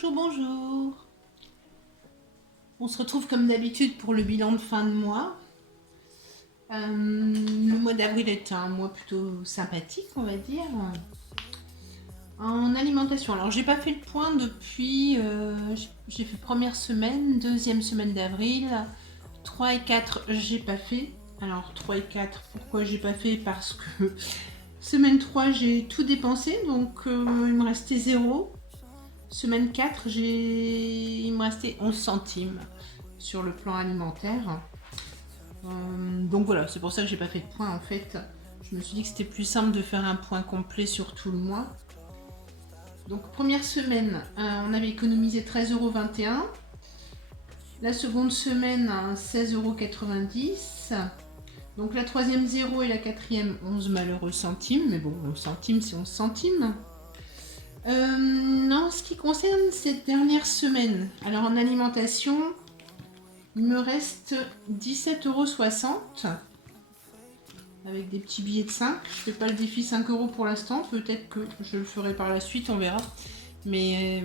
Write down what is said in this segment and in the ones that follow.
Bonjour, bonjour. On se retrouve comme d'habitude pour le bilan de fin de mois. Le mois d'avril est un mois plutôt sympathique, on va dire. En alimentation, alors j'ai pas fait le point depuis, j'ai fait première semaine, deuxième semaine d'avril, 3 et 4 j'ai pas fait. Alors 3 et 4, pourquoi j'ai pas fait? Parce que semaine 3 j'ai tout dépensé, donc il me restait 0. Semaine 4, il me restait 11 centimes sur le plan alimentaire. Donc voilà, c'est pour ça que j'ai pas fait de point en fait. Je me suis dit que c'était plus simple de faire un point complet sur tout le mois. Donc première semaine, on avait économisé 13,21 €. La seconde semaine, 16,90 €. Donc la troisième 0 et la quatrième 11 malheureux centimes. Mais bon, 11 centimes c'est 11 centimes. En ce qui concerne cette dernière semaine, alors en alimentation, il me reste 17,60 € avec des petits billets de 5. Je fais pas le défi 5 € pour l'instant, peut-être que je le ferai par la suite, on verra. Mais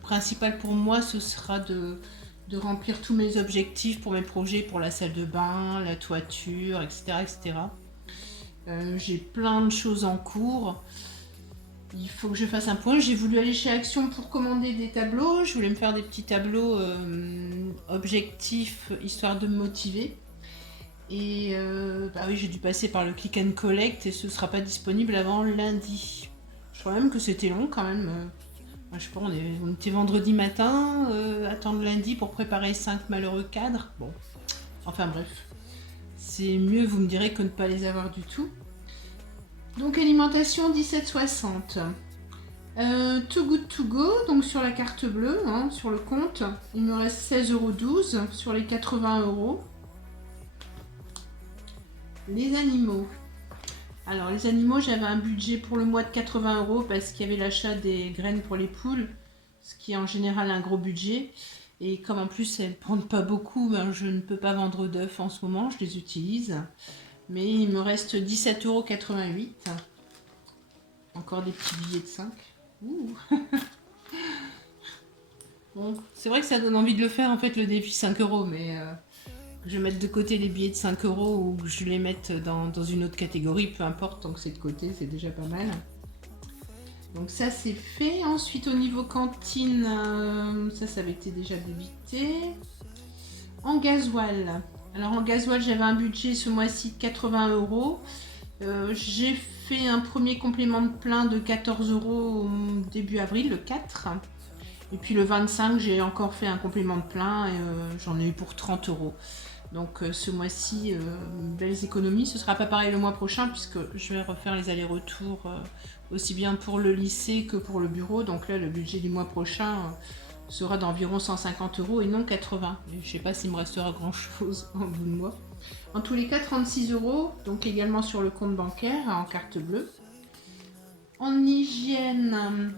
principal pour moi, ce sera de remplir tous mes objectifs pour mes projets, pour la salle de bain, la toiture, etc. etc. J'ai plein de choses en cours. Il faut que je fasse un point. J'ai voulu aller chez Action pour commander des tableaux. Je voulais me faire des petits tableaux objectifs, histoire de me motiver. Et bah oui, j'ai dû passer par le click and collect et ce ne sera pas disponible avant lundi. Je crois même que c'était long quand même. Je sais pas, on était vendredi matin, attendre lundi pour préparer 5 malheureux cadres. Bon, enfin bref. C'est mieux, vous me direz, que ne pas les avoir du tout. Donc alimentation 17,60. Too Good To Go, donc sur la carte bleue, hein, sur le compte, il me reste 16,12 € sur les 80 €. Les animaux. Alors les animaux, j'avais un budget pour le mois de 80 € parce qu'il y avait l'achat des graines pour les poules, ce qui est en général un gros budget. Et comme en plus elles ne prennent pas beaucoup, ben, je ne peux pas vendre d'œufs en ce moment, je les utilise. Mais il me reste 17,88 €. Encore des petits billets de 5. Ouh. Bon, c'est vrai que ça donne envie de le faire en fait, le défi 5 €, mais je vais mettre de côté les billets de 5 € ou que je les mette dans une autre catégorie, peu importe, tant que c'est de côté, c'est déjà pas mal. Donc ça c'est fait. Ensuite au niveau cantine, ça avait été déjà débité. En gasoil. Alors en gasoil j'avais un budget ce mois-ci de 80 €. J'ai fait un premier complément de plein de 14 € au début avril, le 4. Et puis le 25, j'ai encore fait un complément de plein et j'en ai eu pour 30 €. Donc ce mois-ci, belles économies. Ce sera pas pareil le mois prochain puisque je vais refaire les allers-retours aussi bien pour le lycée que pour le bureau. Donc là, le budget du mois prochain sera d'environ 150 € et non 80. Et je sais pas s'il me restera grand-chose en bout de mois. En tous les cas, 36 €, donc également sur le compte bancaire en carte bleue. En hygiène,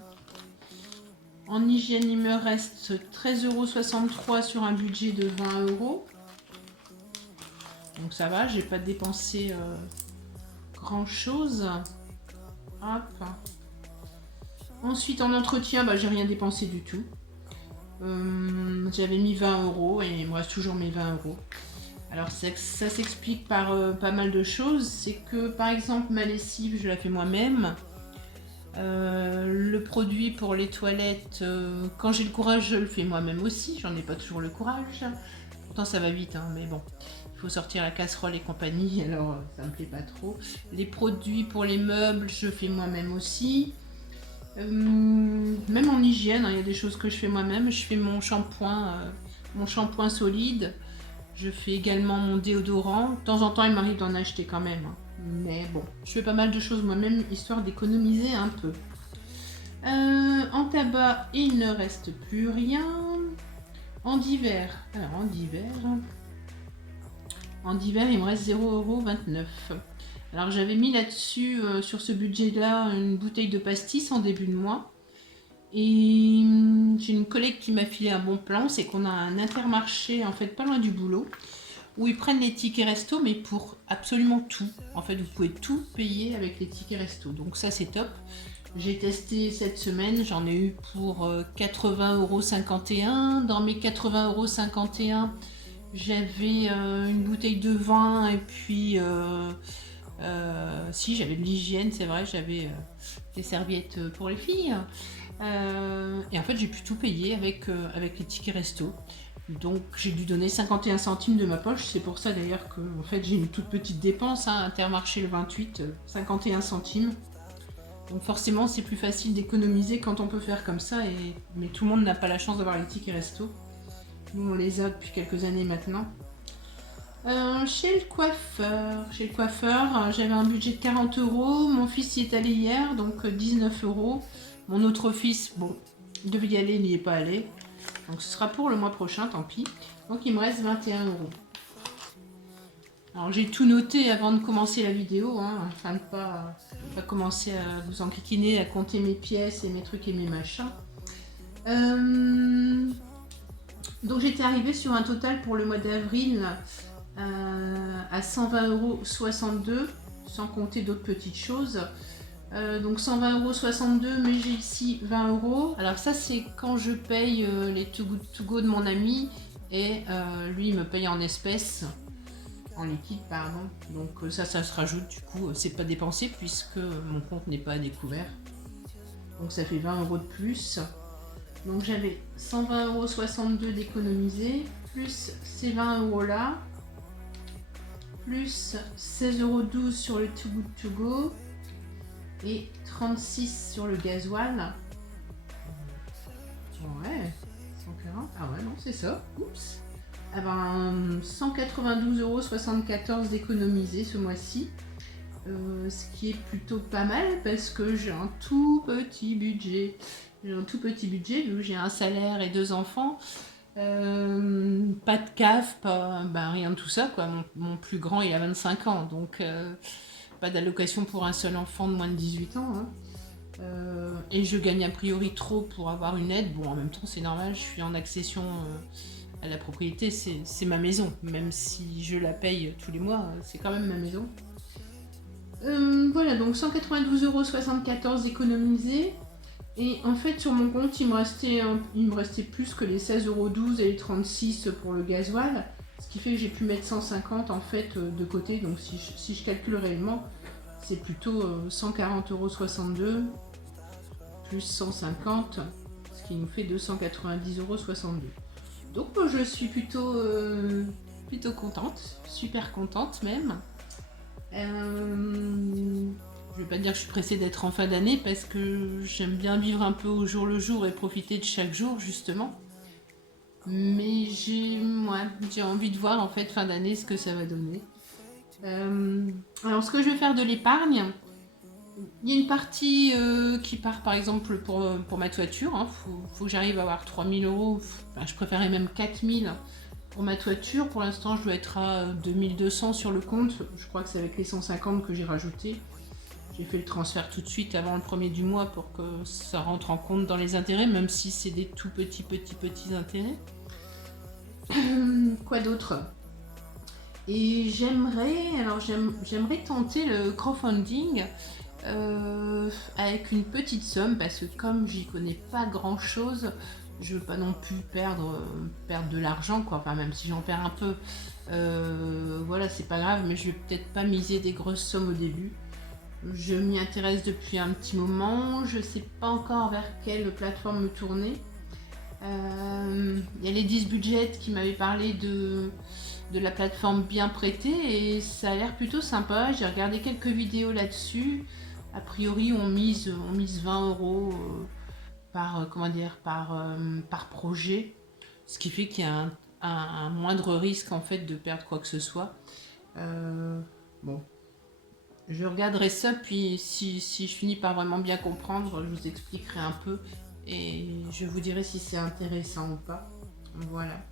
il me reste 13,63 € sur un budget de 20 €. Donc ça va, j'ai pas dépensé grand chose. Hop. Ensuite en entretien, bah, j'ai rien dépensé du tout. J'avais mis 20 € et il me reste toujours mes 20 €. Alors ça s'explique par pas mal de choses. C'est que par exemple ma lessive, je la fais moi-même. Le produit pour les toilettes, quand j'ai le courage, je le fais moi-même aussi. J'en ai pas toujours le courage. Pourtant ça va vite, hein, mais bon. Il faut sortir la casserole et compagnie, alors ça me plaît pas trop. Les produits pour les meubles, je fais moi-même aussi. Même en hygiène, il y a des choses que je fais moi-même. Je fais mon shampoing solide. Je fais également mon déodorant. De temps en temps, il m'arrive d'en acheter quand même. Mais bon, je fais pas mal de choses moi-même, histoire d'économiser un peu. En tabac, il ne reste plus rien. En divers, alors en divers, il me reste 0,29 €. Alors j'avais mis là-dessus, sur ce budget-là, une bouteille de pastis en début de mois. Et j'ai une collègue qui m'a filé un bon plan, c'est qu'on a un Intermarché en fait pas loin du boulot, où ils prennent les tickets resto, mais pour absolument tout. En fait, vous pouvez tout payer avec les tickets resto. Donc ça c'est top. J'ai testé cette semaine, j'en ai eu pour 80,51 €. Dans mes 80,51 €, j'avais une bouteille de vin et puis si j'avais de l'hygiène, c'est vrai, j'avais des serviettes pour les filles. Et en fait, j'ai pu tout payer avec les tickets resto. Donc j'ai dû donner 51 centimes de ma poche. C'est pour ça d'ailleurs que en fait, j'ai une toute petite dépense, hein, Intermarché le 28, 51 centimes. Donc forcément, c'est plus facile d'économiser quand on peut faire comme ça. Mais tout le monde n'a pas la chance d'avoir les tickets resto. Nous, on les a depuis quelques années maintenant. Chez le coiffeur, j'avais un budget de 40 €. Mon fils y est allé hier, donc 19 €. Mon autre fils, bon, il devait y aller, il n'y est pas allé. Donc ce sera pour le mois prochain, tant pis. Donc il me reste 21 €. Alors j'ai tout noté avant de commencer la vidéo, hein, afin de pas commencer à vous enquiquiner, à compter mes pièces et mes trucs et mes machins. Donc j'étais arrivée sur un total pour le mois d'avril à 120,62 €, sans compter d'autres petites choses. Donc 120,62 €, mais j'ai ici 20 €. Alors ça, c'est quand je paye les Too Good To Go de mon ami, et lui il me paye en espèces, en liquide pardon. Donc ça se rajoute, du coup c'est pas dépensé puisque mon compte n'est pas à découvert. Donc ça fait 20 € de plus. Donc j'avais 120,62 € d'économiser, plus ces 20 € là, plus 16,12 € sur le Too Good To Go et 36 sur le gasoil. Ouais, 140. Ah ouais, non, c'est ça. Oups. Ah ben, 192,74 € d'économiser ce mois-ci. Ce qui est plutôt pas mal parce que j'ai un tout petit budget. J'ai un tout petit budget vu que j'ai un salaire et 2 enfants. Pas de CAF, rien de tout ça, quoi. Mon plus grand il a 25 ans, donc pas d'allocation pour un seul enfant de moins de 18 ans. Hein. Et je gagne a priori trop pour avoir une aide. Bon, en même temps, c'est normal, je suis en accession à la propriété, c'est ma maison. Même si je la paye tous les mois, c'est quand même ma maison. Voilà, donc 192,74 € économisés. Et en fait, sur mon compte, il me restait plus que les 16,12 € et les 36 pour le gasoil. Ce qui fait que j'ai pu mettre 150 en fait de côté. Donc si je calcule réellement, c'est plutôt 140,62 € plus 150, ce qui nous fait 290,62 €. Donc moi je suis plutôt contente, super contente même. Je vais pas dire que je suis pressée d'être en fin d'année parce que j'aime bien vivre un peu au jour le jour et profiter de chaque jour justement. Mais j'ai envie de voir en fait fin d'année ce que ça va donner. Alors ce que je vais faire de l'épargne, il y a une partie qui part par exemple pour ma toiture. Hein. Faut que j'arrive à avoir 3 000 €. Enfin, je préférais même 4 000 pour ma toiture. Pour l'instant, je dois être à 2 200 sur le compte. Je crois que c'est avec les 150 que j'ai rajouté. J'ai fait le transfert tout de suite avant le 1er du mois pour que ça rentre en compte dans les intérêts, même si c'est des tout petits intérêts. Quoi d'autre? Et j'aimerais tenter le crowdfunding avec une petite somme parce que comme j'y connais pas grand chose, je veux pas non plus perdre de l'argent, quoi. Enfin, même si j'en perds un peu, voilà, c'est pas grave, mais je vais peut-être pas miser des grosses sommes au début. Je m'y intéresse depuis un petit moment, je sais pas encore vers quelle plateforme me tourner. Il y a les 10 budgets qui m'avaient parlé de la plateforme Bien Prêté et ça a l'air plutôt sympa. J'ai regardé quelques vidéos là-dessus. A priori, on mise 20 € par projet, ce qui fait qu'il y a un moindre risque en fait de perdre quoi que ce soit. Bon, je regarderai ça, puis si je finis par vraiment bien comprendre, je vous expliquerai un peu et je vous dirai si c'est intéressant ou pas. Voilà.